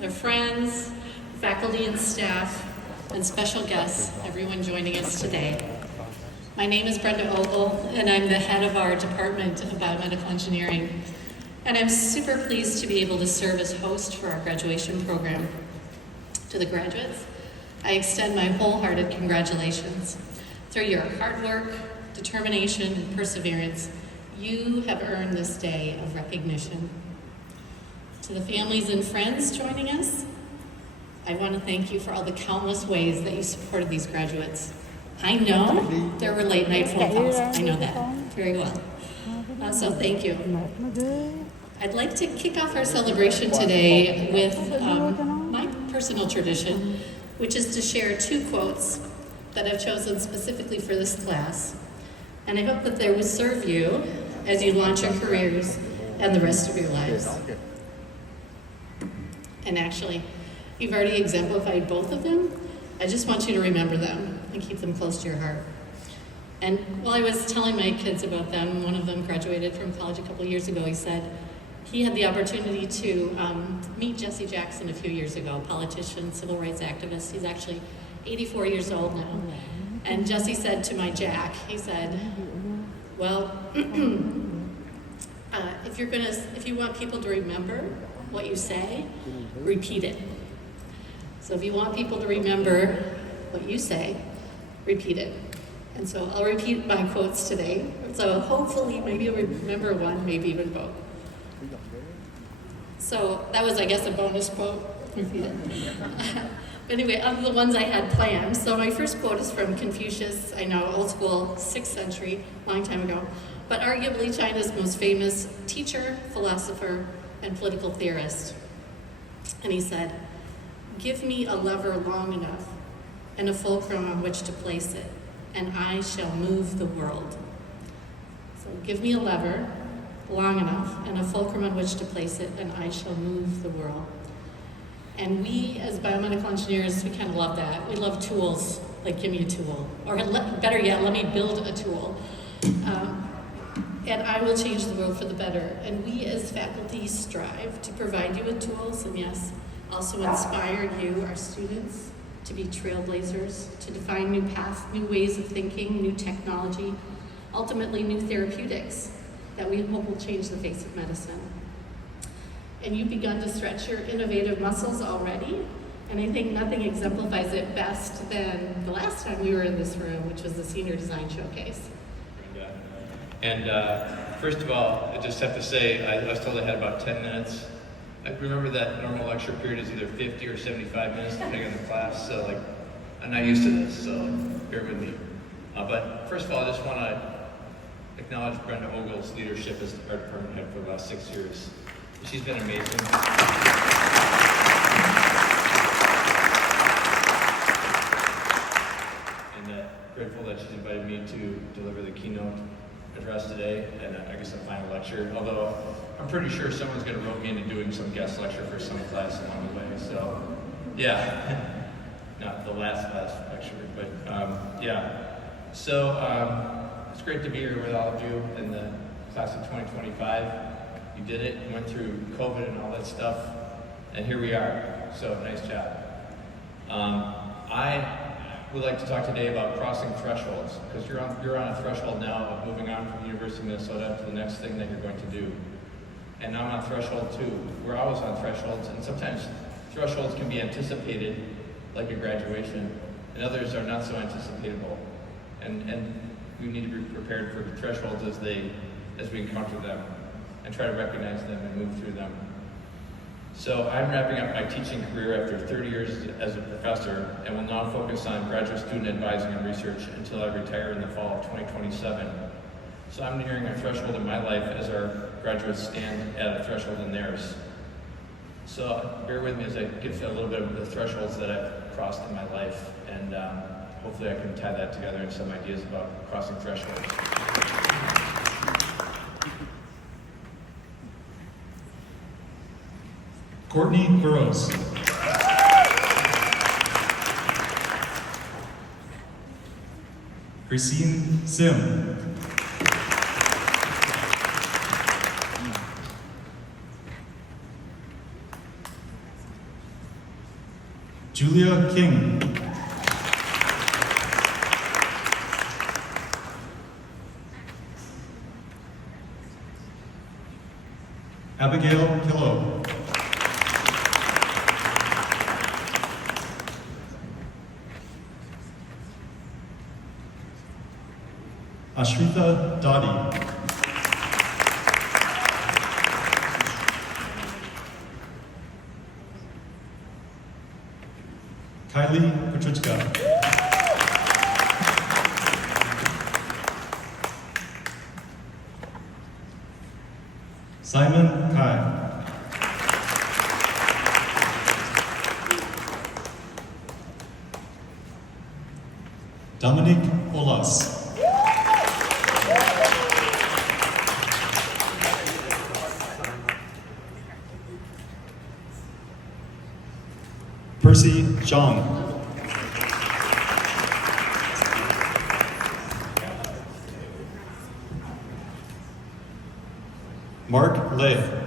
their friends, faculty and staff, and special guests, everyone joining us today. My name is Brenda Ogle, and I'm the head of our Department of Biomedical Engineering. And I'm super pleased to be able to serve as host for our graduation program. To the graduates, I extend my wholehearted congratulations. Through your hard work, determination, and perseverance, you have earned this day of recognition. To the families and friends joining us, I want to thank you for all the countless ways that you supported these graduates. I know there were late night phone calls. I know that very well. So thank you. I'd like to kick off our celebration today with my personal tradition, which is to share two quotes that I've chosen specifically for this class. And I hope that they will serve you as you launch your careers and the rest of your lives. And actually, you've already exemplified both of them. I just want you to remember them and keep them close to your heart. And while I was telling my kids about them, one of them graduated from college a couple of years ago. He said he had the opportunity to meet Jesse Jackson a few years ago, politician, civil rights activist. He's actually 84 years old now. And Jesse said to my Jack, he said, well, if you want people to remember what you say, repeat it. So if you want people to remember what you say, repeat it. And so I'll repeat my quotes today. So hopefully maybe you'll remember one, maybe even both. So that was, I guess, a bonus quote. Repeat it. But anyway, of the ones I had planned. So my first quote is from Confucius. I know, old school, 6th century, long time ago. But arguably China's most famous teacher, philosopher, and political theorist. And he said, "Give me a lever long enough and a fulcrum on which to place it, and I shall move the world." So give me a lever long enough and a fulcrum on which to place it, and I shall move the world. And we, as biomedical engineers, we kind of love that. We love tools, like give me a tool. Or better yet, let me build a tool. And I will change the world for the better. And we as faculty strive to provide you with tools, and yes, also inspire you, our students, to be trailblazers, to define new paths, new ways of thinking, new technology, ultimately new therapeutics that we hope will change the face of medicine. And you've begun to stretch your innovative muscles already, and I think nothing exemplifies it best than the last time we were in this room, which was the Senior Design Showcase. And first of all, I just have to say, I was told I had about 10 minutes. I remember that normal lecture period is either 50 or 75 minutes, depending on the class, so I'm not used to this, so bear with me. But first of all, I just want to acknowledge Brenda Ogle's leadership as our department head for the last 6 years. She's been amazing. And grateful that she's invited me to deliver the keynote address today, and I guess the final lecture, although I'm pretty sure someone's going to rope me into doing some guest lecture for some class along the way, so yeah, not the last lecture, but yeah. So it's great to be here with all of you in the class of 2025. You did it, you went through COVID and all that stuff, and here we are, so nice job. I would like to talk today about crossing thresholds, because you're on a threshold now of moving on from the University of Minnesota to the next thing that you're going to do. And I'm on threshold too. We're always on thresholds, and sometimes thresholds can be anticipated, like a graduation, and others are not so anticipatable. And we need to be prepared for thresholds as we encounter them, and try to recognize them and move through them. So I'm wrapping up my teaching career after 30 years as a professor, and will now focus on graduate student advising and research until I retire in the fall of 2027. So I'm nearing a threshold in my life as our graduates stand at a threshold in theirs. So bear with me as I get a little bit of the thresholds that I've crossed in my life, and hopefully I can tie that together in some ideas about crossing thresholds. Courtney Burrows. Christine Sim. Julia King. Abigail Killow. Ashrita Dadi. Kylie Petruchka. Simon Kai. Dominic Olas. Percy Zhang. Mark Lay.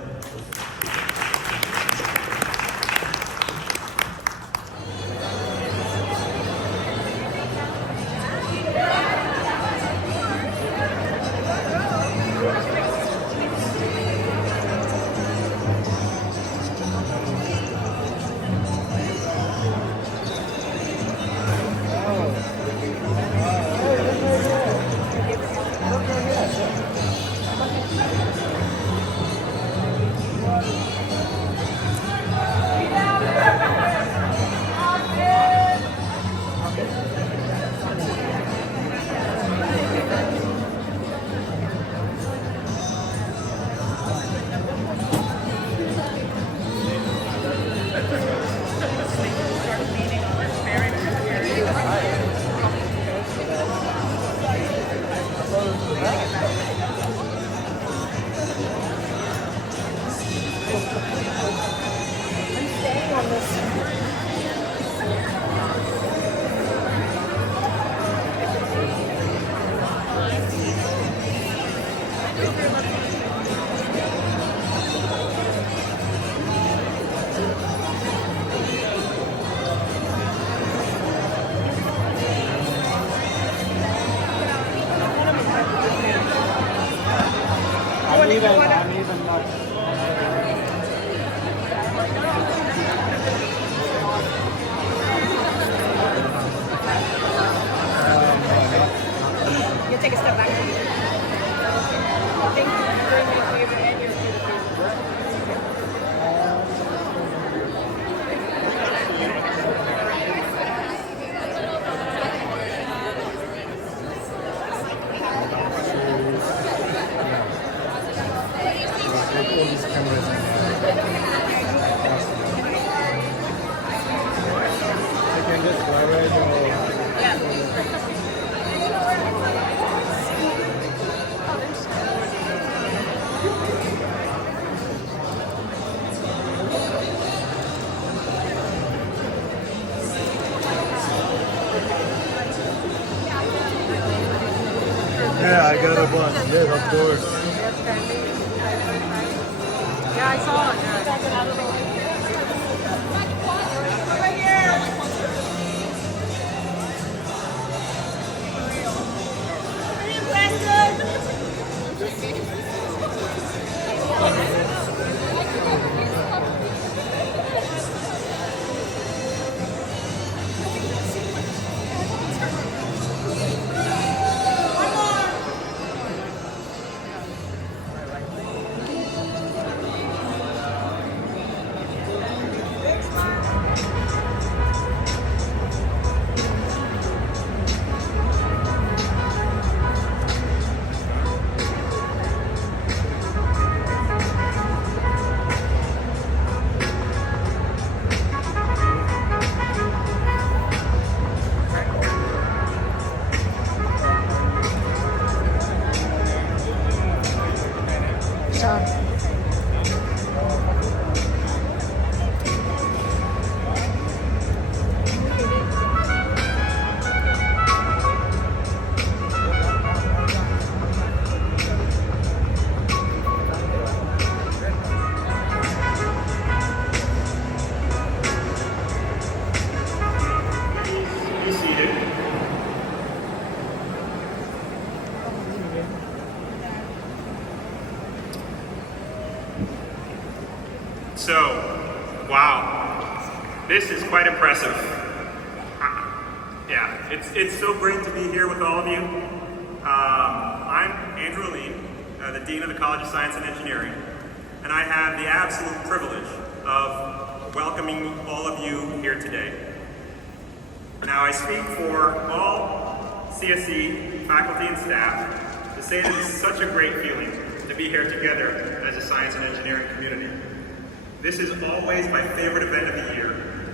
You take a step back. I think you're my favorite and you're Yeah, I got a bus. Yes, of course. Yeah, I saw it. Yeah. Wow, this is quite impressive. Yeah, it's so great to be here with all of you. I'm Andrew Aline, the Dean of the College of Science and Engineering, and I have the absolute privilege of welcoming all of you here today. Now, I speak for all CSE faculty and staff to say that it's such a great feeling to be here together as a science and engineering community. This is always my favorite event of the year,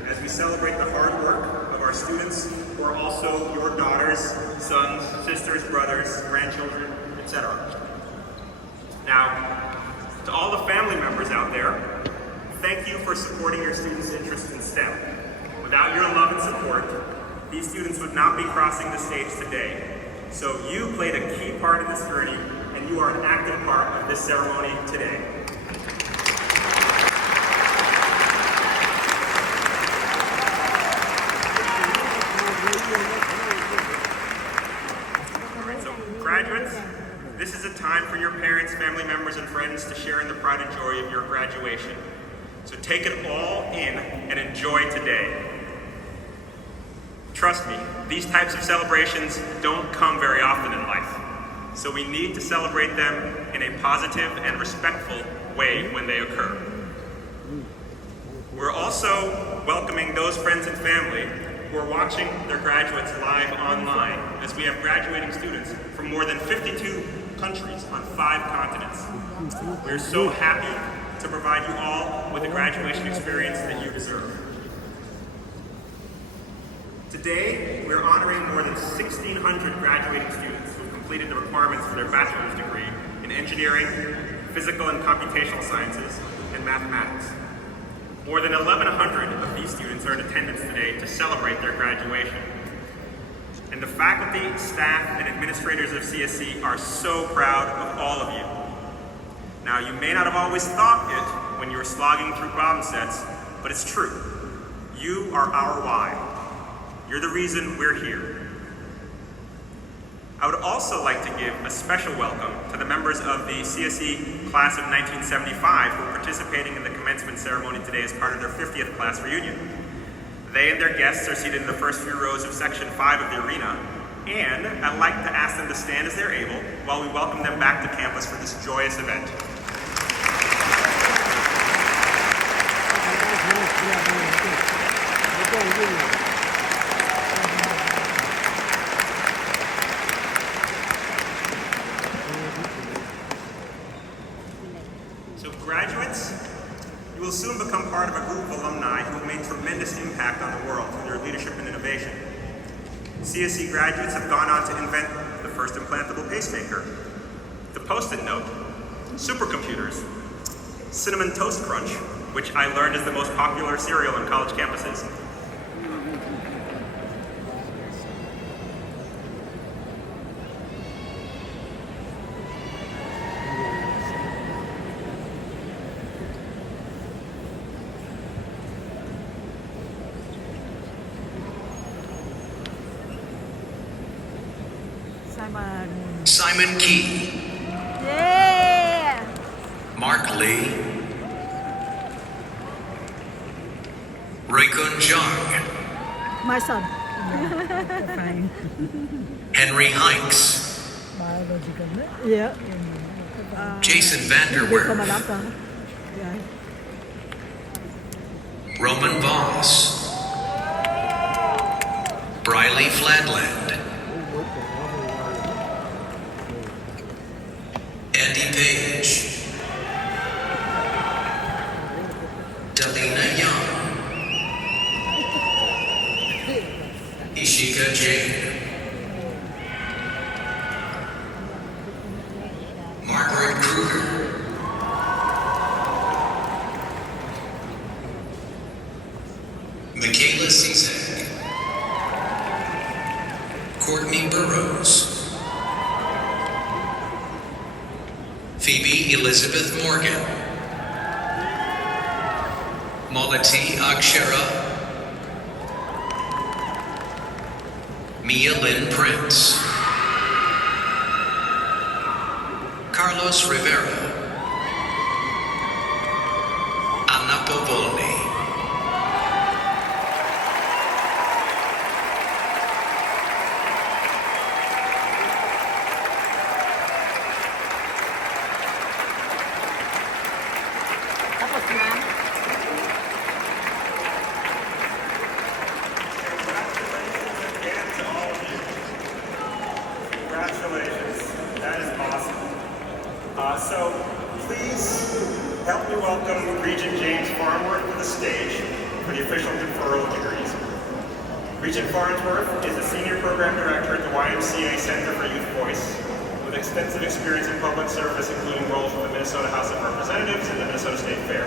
as we celebrate the hard work of our students who are also your daughters, sons, sisters, brothers, grandchildren, etc. Now, to all the family members out there, thank you for supporting your students' interest in STEM. Without your love and support, these students would not be crossing the stage today. So you played a key part in this journey, and you are an active part of this ceremony today. So graduates, this is a time for your parents, family members, and friends to share in the pride and joy of your graduation. So take it all in and enjoy today. Trust me, these types of celebrations don't come very often in life, so we need to celebrate them in a positive and respectful way when they occur. We're also welcoming those friends and family who are watching their graduates live online, as we have graduating students from more than 52 countries on 5 continents. We're so happy to provide you all with a graduation experience that you deserve. Today, we're honoring more than 1,600 graduating students who have completed the requirements for their bachelor's degree in engineering, physical and computational sciences, and mathematics. More than 1,100 of these students are in attendance today to celebrate their graduation. And the faculty, staff, and administrators of CSE are so proud of all of you. Now, you may not have always thought it when you were slogging through problem sets, but it's true. You are our why. You're the reason we're here. I would also like to give a special welcome to the members of the CSE class of 1975 who are participating in the commencement ceremony today as part of their 50th class reunion. They and their guests are seated in the first few rows of section 5 of the arena, and I'd like to ask them to stand as they're able while we welcome them back to campus for this joyous event. So graduates, you will soon become part of a group of alumni who have made tremendous impact on the world through their leadership and innovation. CSE graduates have gone on to invent the first implantable pacemaker, the Post-it note, supercomputers, Cinnamon Toast Crunch, which I learned is the most popular cereal on college campuses, Simon Key, Yeah! Mark Lee, Raikun Jung, My son. Henry Hikes, Yeah. Jason Vanderwerf, Yeah. Roman Voss, Briley Fladland, Andy Page, Delina Young, Ishika Jane, Margaret Kruger, Michaela Cizek, Courtney Burrows, Phoebe Elizabeth Morgan, Malati Akshara, Mia Lynn Prince, Carlos Rivera, Napovolny. Tapos na. Congratulations. That is awesome. So please help me welcome Regent James Farnsworth to the stage for the official conferral of degrees. Regent Farnsworth is the Senior Program Director at the YMCA Center for Youth Voice, with extensive experience in public service, including roles with the Minnesota House of Representatives and the Minnesota State Fair.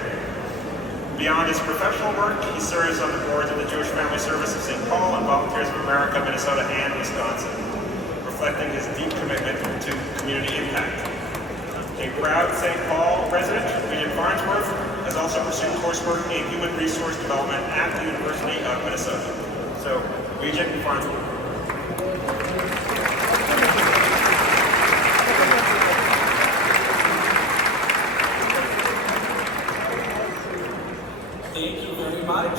Beyond his professional work, he serves on the boards of the Jewish Family Service of St. Paul and Volunteers for America, Minnesota, and Wisconsin, reflecting his deep commitment to community impact. A proud St. Paul resident, Regent Farnsworth has also pursued coursework in human resource development at the University of Minnesota. So, Regent Farnsworth. Thank you very much.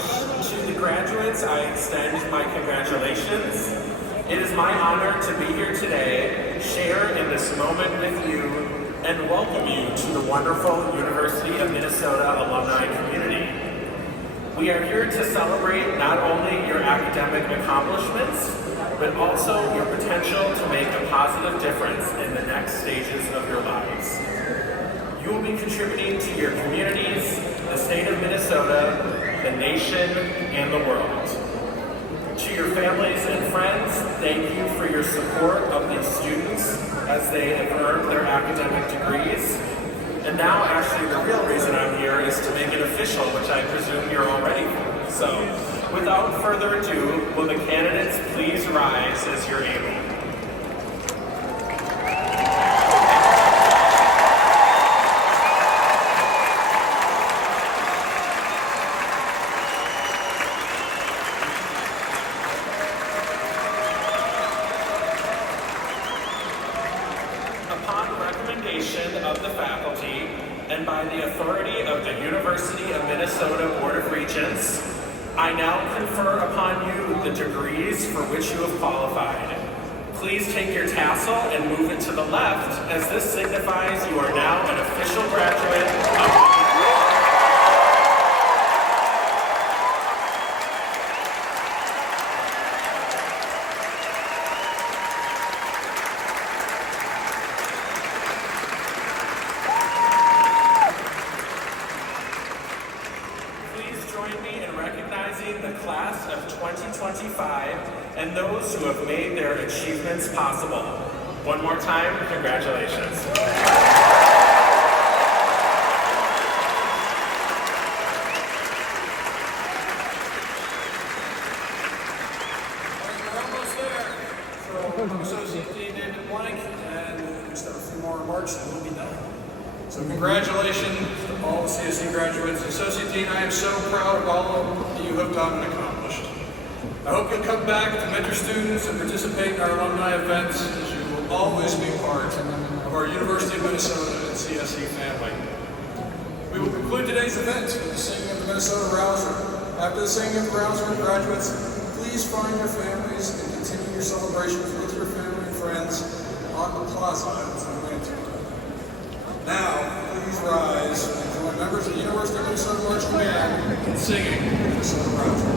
To the graduates, I extend my congratulations. It is my honor to be here today, share in this moment with you, and welcome you to the wonderful University of Minnesota alumni community. We are here to celebrate not only your academic accomplishments, but also your potential to make a positive difference in the next stages of your lives. You will be contributing to your communities, the state of Minnesota, the nation, and the world. To your families and friends, thank you for your support of these students as they have earned their academic degrees. And now, actually, the real reason I'm here is to make it official, which I presume you're all ready for. So, without further ado, will the candidates please rise as you're able? Upon recommendation of the faculty and by the authority of the University of Minnesota Board of Regents, I now confer upon you the degrees for which you have qualified. Please take your tassel and move it to the left, as this signifies you are now an official graduate of the the class of 2025 and those who have made their achievements possible. One more time, congratulations. We're almost there. So, I'm Associate Dean David Blank, and just have a few more remarks and we'll be done. So congratulations to all the CSE graduates. Associate Dean, I am so proud of all that you have done and accomplished. I hope you'll come back to mentor students and participate in our alumni events, as you will always be part of our University of Minnesota and CSE family. We will conclude today's event with the singing of the Minnesota Rouser. After the singing of the Rouser, graduates, please find your families and continue your celebrations with your family and friends on the plaza as we went to. Now, please rise and join members of the University of Minnesota Marching Band in singing the Minnesota Rouser.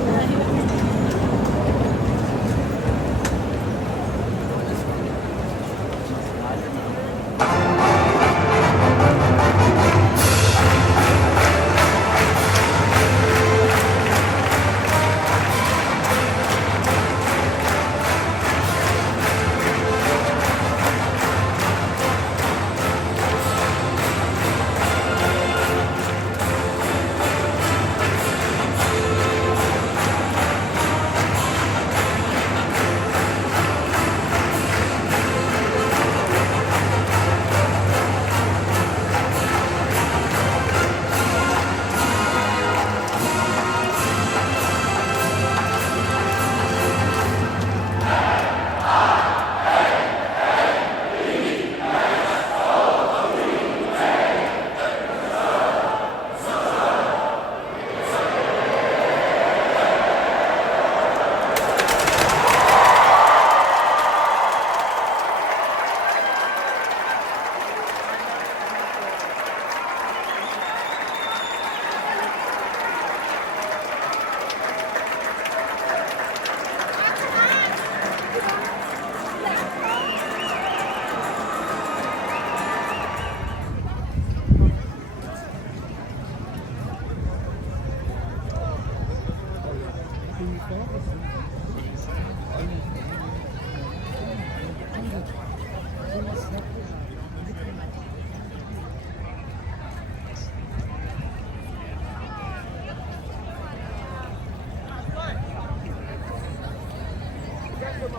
Go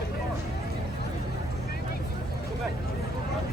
back.